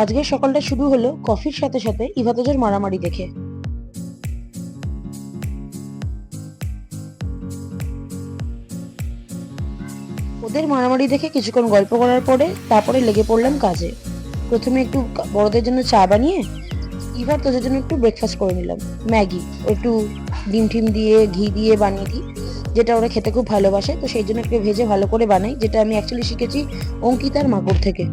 আজকের সকালটা শুরু হলো কফির সাথে সাথে ইভাতজের মারামারি দেখে। ওদের মারামারি দেখে কিছুক্ষণ গল্প করার পরে তারপরে লেগে পড়লাম কাজে। প্রথমে একটু বড়দের জন্য চা বানিয়ে ইভার তোদের জন্য একটু ব্রেকফাস্ট করে নিলাম। ম্যাগি, একটু ডিম টিম দিয়ে, ঘি দিয়ে বানিয়ে দিই, যেটা ওরা খেতে খুব ভালোবাসে। তো সেই জন্য একটু ভেজে ভালো করে বানাই, যেটা আমি অ্যাকচুয়ালি শিখেছি অঙ্কিতার মাকুর থেকে।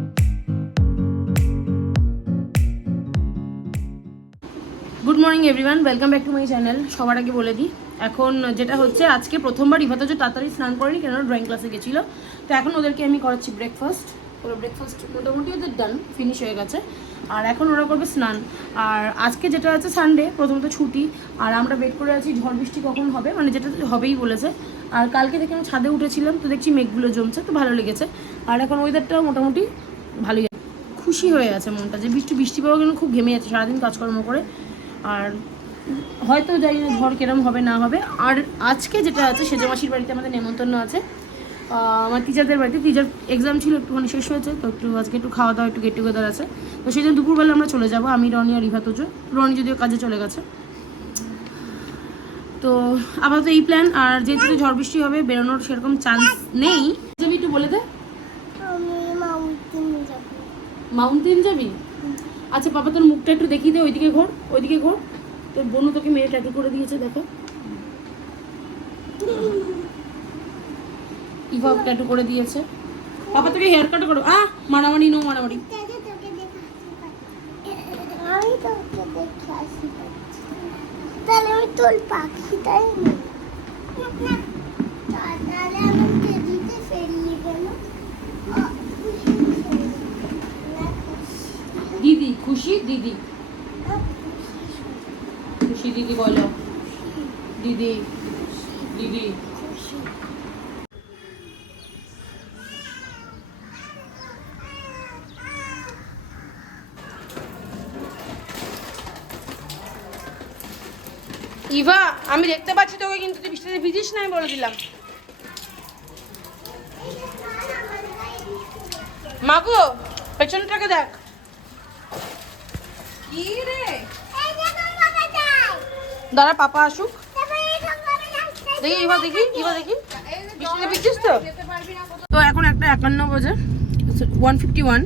Good morning everyone welcome back to my channel সবার আগে বলে দিই, এখন যেটা হচ্ছে, আজকে প্রথমবার ইভাতো যে তাড়াতাড়ি স্নান করেনি কেন ড্রয়িং ক্লাসে গেছিল। তো এখন ওদেরকে আমি করাচ্ছি ব্রেকফাস্ট ওরা ব্রেকফাস্ট মোটামুটি ওদের ডান ফিনিশ হয়ে গেছে। আর এখন ওরা করবে স্নান। আর আজকে যেটা আছে সানডে প্রথমত ছুটি। আর আমরা ওয়েট করে আছি, ঝড় বৃষ্টি কখন হবে মানে যেটা হবেই বলেছে। আর কালকে দেখে আমি ছাদে উঠেছিলাম, তো দেখছি মেঘগুলো জমছে, তো ভালো লেগেছে। আর এখন ওয়েদারটা মোটামুটি ভালোই। খুশি হয়ে আছে মনটা, যে বৃষ্টি বৃষ্টি পাওয়া কিন্তু খুব ঘেমে যাচ্ছে, সারাদিন কাজকর্ম করে। আর হয়তো যাই না ঝড় কিরম হবে না হবে। আর আজকে যেটা আছে সেজে মাসির বাড়িতে আমাদের নেমন্তন্ন আছে। আমার টিচারদের বাড়িতে টিচার এক্সাম ছিল একটুখানি শেষ হয়েছে তো একটু আজকে একটু খাওয়া দাওয়া একটু গেট টুগেদার আছে। তো সেই জন্য দুপুরবেলা আমরা চলে যাব আমি রনি আর তোজো রনি যদিও কাজে চলে গেছে। তো আপাতত এই প্ল্যান আর যেহেতু ঝড় বৃষ্টি হবে বেরোনোর সেরকম চান্স নেই। যাবি একটু বলে দে। মাউন্টেন মাউন্টেন যাবি। আচ্ছা বাবা তোর মুখটা একটু দেখিয়ে দে ওইদিকে ঘোর। ওইদিকে ঘোর। তোর বোনও তোকে মেয়ে ট্যাটু করে দিয়েছে দেখো। ইভাব ট্যাটু করে দিয়েছে। বাবা তোকে হেয়ার কাট করো। আহ মারামারি নো মারামারি। দাদা তোকে দেখাচ্ছি আমি তোকে দেখে আসি তাহলে আমি তোর পাখি তাই না? তাহলে আমি কেজিতে ফেরিয়ে গেল দিদি খুশি? দিদি। খুশি, দিদি বলো। দিদি দিদি। ইভা, আমি দেখতে পাচ্ছি তোকে, কিন্তু তুই বৃষ্টিতে ভিজিস না, আমি বলে দিলাম। মাগো, পেছনটাকে দেখ। কি রে? দাঁড়া পাপা আসুক। দেখি এবার দেখি এবার দেখি। বৃষ্টিতে ভিজছিস তো? তো এখন একটা একান্ন বাজে ওয়ান ফিফটি ওয়ান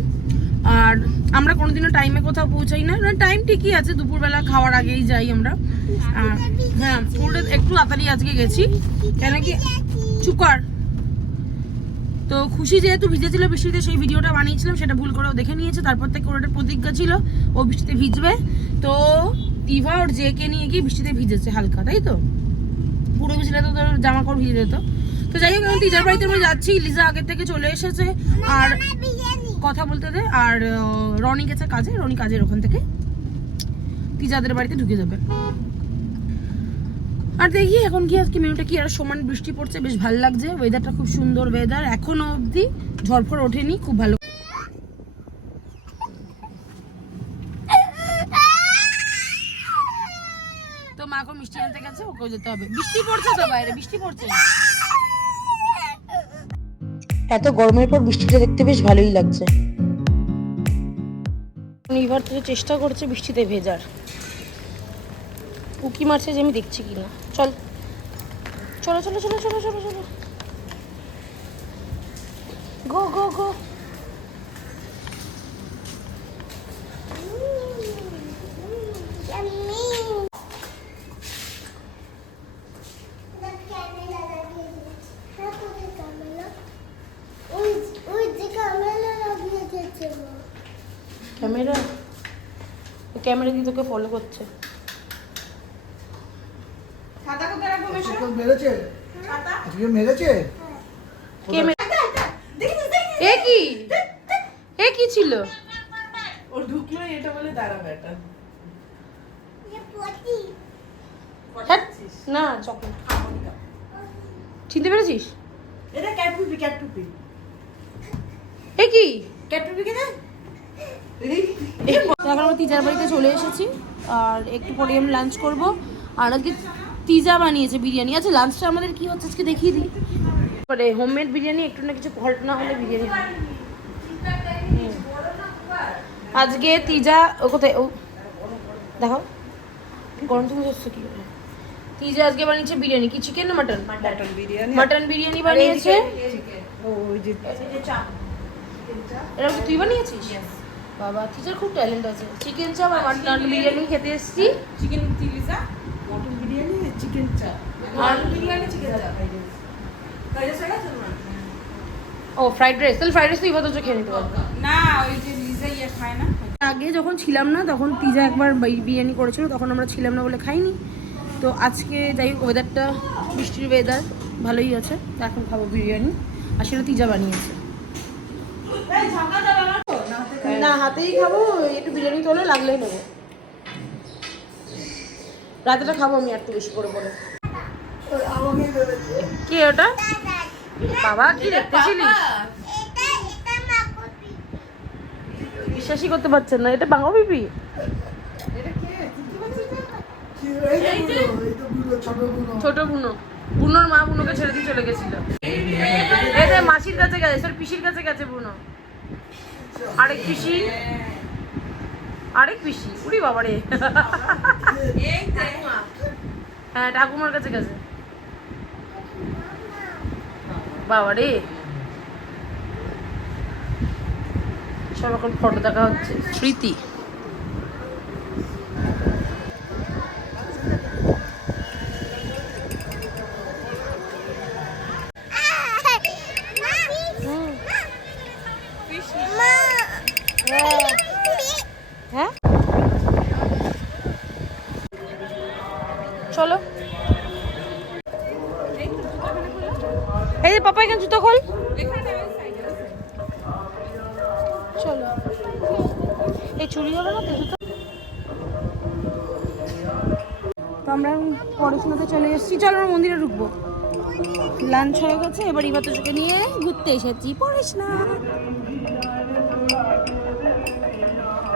আর আমরা কোনোদিনও টাইমে কোথাও পৌঁছাই না। টাইম ঠিকই আছে দুপুরবেলা খাওয়ার আগেই যাই আমরা। আর হ্যাঁ পুরো একটু তাড়াতাড়ি আজকে গেছি। কেন কি চুপ কর। তো খুশি যেহেতু ভিজেছিল বৃষ্টিতে সেই ভিডিওটা বানিয়েছিলাম সেটা ভুল করে দেখে নিয়েছে। তারপর থেকে ওর একটা প্রতিজ্ঞা ছিল ও বৃষ্টিতে ভিজবে। তো ইভা ওর জেকে নিয়ে গিয়ে বৃষ্টিতে ভিজেছে হালকা, তাই তো? পুরো ভিজলে তো তোর জামা কাপড় ভিজে যেত। তো যাই হোক, এখন টিচার বাড়িতে আমরা যাচ্ছি, লিজা আগের থেকে চলে এসেছে। আর কথা বলতে দে, আর রনি গেছে কাজে, রনি কাজের ওখান থেকে। টিচারদের বাড়িতে ঢুকে যাবে। আর দেখি এখন কি, আজকে মেনুটা কি, আর সমান বৃষ্টি পড়ছে, বেশ ভালো লাগছে। ওয়েদারটা খুব সুন্দর ওয়েদার এখনও অবধি ঝড়ফড় ওঠেনি, খুব ভালো তো মা এখন মিষ্টি আনতে গেছে ওকেও যেতে হবে। বৃষ্টি পড়ছে তো বাইরে বৃষ্টি পড়ছে। এত গরমের পর বৃষ্টিটা দেখতে বেশ ভালোই লাগছে। এবার থেকে চেষ্টা করছে বৃষ্টিতে ভেজার। উকি মারছে যে আমি দেখছি কিনা চল। চলো চলো চলো চলো চলো চলো। গো গো গো ক্যামেরা ক্যামেরা দিয়ে তোকে ফলো করছে। আজকে মেরেছে? আজকে মেরেছে? কে মে- এ কি? এ কি ছিল? ওর ঢুকলো এটা বলে দাঁড়াবে এটা না চকলেট। চিনতে পেরেছিস? এটা ক্যাটপুপি ক্যাটপুপি এ কি? ক্যাটপুপি কে? না তো এখন আমরা তিজার বাড়িতে চলে এসেছি আর একটু পরে আমি লাঞ্চ করব। আর আজকে তিজা বানিয়েছে বিরিয়ানি। আচ্ছা লাঞ্চটা আমাদের কি হচ্ছে আজকে দেখিয়ে দিই। পরে হোমমেড বিরিয়ানি একটু না কিছু ফল্ট না হলে বিরিয়ানি। হুম। আজকে তিজা ও কোথায়? ও দেখাও। গরম তুমি হচ্ছে কি? তিজা আজকে বানিয়েছে বিরিয়ানি। কি চিকেন না mutton mutton biryani. Mutton biryani বানিয়েছে। ও ওই যে এটা কি তুই বানিয়েছিস? বাবা তিজার খুব ট্যালেন্ট আছে। চিকেন চাপ আর মাটন বিরিয়ানি খেতে এসেছি। চিকেন চিলিজা মটন বিরিয়ানি চিকেন চাপ আর বিরিয়ানি চিকেন চাপ ও ফ্রাইড রাইস তাহলে ফ্রাইড রাইস তুই ভাত খেয়ে নিতে পারব। না ওই যে লিজা ইয়ে খায় না? আগে যখন ছিলাম না তখন পিজা একবার বিরিয়ানি করেছিল তখন আমরা ছিলাম না বলে খাইনি। তো আজকে যাই হোক ওয়েদারটা বৃষ্টির ওয়েদার ভালোই আছে। তো এখন খাব বিরিয়ানি। আর সেটা তিজা বানিয়েছে। না, হাতেই খাব, একটু বিরিয়ানি তোলে লাগলেই নেব। রাতেটা খাব আমি একটু বেশি করে বলে কি ওটা? বাবা, কি এটা বিশ্বাসই করতে পারছেন না, এটা বাংলা পিপি ছোট বুনো, বুনোর মা বুনোকে ছেড়ে দিয়ে চলে গেছিল। এটা মাসির কাছে গেছে তোর পিসির কাছে গেছে বুনো। আরেক পিসি। আরেক পিসি? উড়ি বাবারে। হ্যাঁ ঠাকুমার কাছে গেছে। বাবারে। সব এখন ফটো দেখা হচ্ছে। স্মৃতি। চলো। এই যে পাপা, এখানে জুতো খোল। চলো। এই চুরি হলো না তো জুতো। তো আমরা পড়াশোনাতে চলে এসেছি। চলো, আমরা মন্দিরে ঢুকবো। লাঞ্চ হয়ে গেছে, এবার ইবাতোকে নিয়ে ঘুরতে এসেছি। পড়িস না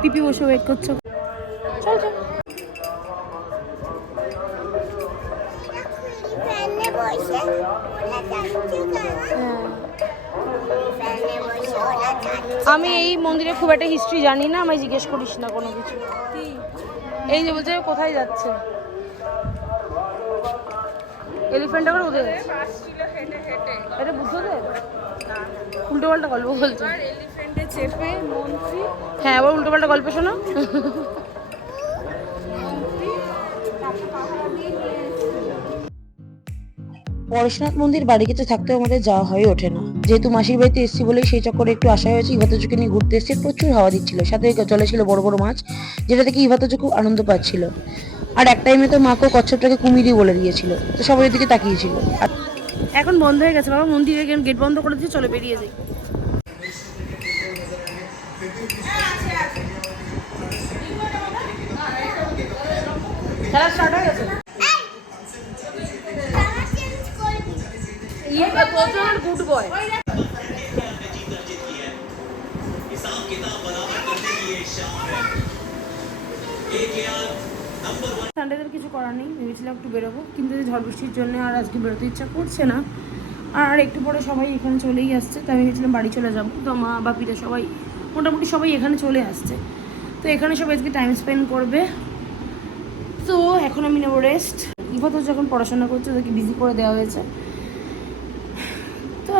পিপি বসে ওয়েট করছ। চল চল। আমি এই মন্দিরে খুব একটা হিস্ট্রি জানি না আমায় জিজ্ঞেস করিস না কোনো কিছু। এই যে বলছে কোথায় যাচ্ছে? এলিফ্যান্ট আবার ওদের এটা বুদ্ধদেব? উল্টো পাল্টা গল্প বলছে। হ্যাঁ আবার উল্টো পাল্টা গল্প শোনো। পরেশনাথ মন্দির বাড়ি কিছু থাকতেও আমাদের যাওয়া হয়ে ওঠে না। যেহেতু মাসির বাড়িতে এসেছি বলেই সেই চক্করে একটু আশা হয়েছে ইভাতজুকে নিয়ে ঘুরতে এসেছি, প্রচুর হাওয়া দিচ্ছিল। সাথে জলে ছিল বড় বড় মাছ, যেটা থেকে ইভাতজু খুব আনন্দ পাচ্ছিল। আর এক টাইমে তো মাকেও কচ্ছপটাকে কুমিরই বলে দিয়েছিল, তো সবাই ওদিকে তাকিয়েছিল। এখন বন্ধ হয়ে গেছে বাবা, মন্দিরে গেট বন্ধ করে দিয়ে চলে বেরিয়ে যাই। খেলা স্টার্ট হয়ে গেছে জামা চেঞ্জ করবি তোর জন্য গুড বয় সানডেদের কিছু করার নেই, ভেবেছিলাম একটু বেরোবো, কিন্তু ঝড় বৃষ্টির জন্য আর আজকে বেরোতে ইচ্ছা করছে না। আর একটু পরে সবাই এখানে চলেই আসছে তো আমি ভেবেছিলাম বাড়ি চলে যাব, তো মা বাপিরা সবাই, মোটামুটি সবাই এখানে চলে আসছে। তো এখানে সবাই আজকে টাইম স্পেন্ড করবে। তো এখন আমি নেব রেস্ট ইভা তো যখন পড়াশোনা করছে, ওদেরকে বিজি করে দেওয়া হয়েছে।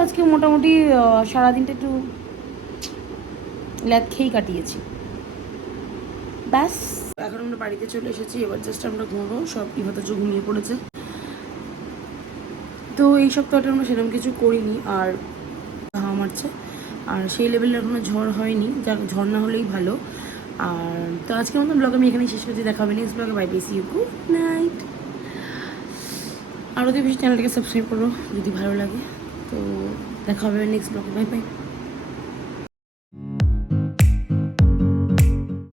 আজকে মোটামুটি সারাদিনটা একটু ল্যাদ খেয়েই কাটিয়েছি। ব্যাস। এখন আমরা বাড়িতে চলে এসেছি, এবার জাস্ট আমরা ঘুমবো, সব চোখ ঘুমিয়ে পড়েছে। তো এই সপ্তাহটা আমরা সেরকম কিছু করিনি, আর হাওয়া মারছে আর সেই লেভেলের এখনও ঝড় হয়নি যা ঝড় না হলেই ভালো। আর তো আজকে মতো ব্লগ আমি এখানেই শেষ করছি, দেখা হবে নেক্সট ব্লগে বাই বেসি ইউ গুড নাইট আরও ওদের বেশি চ্যানেলটাকে সাবস্ক্রাইব করো, যদি ভালো লাগে। তো দেখা হবে নেক্সট ব্লগে বাই বাই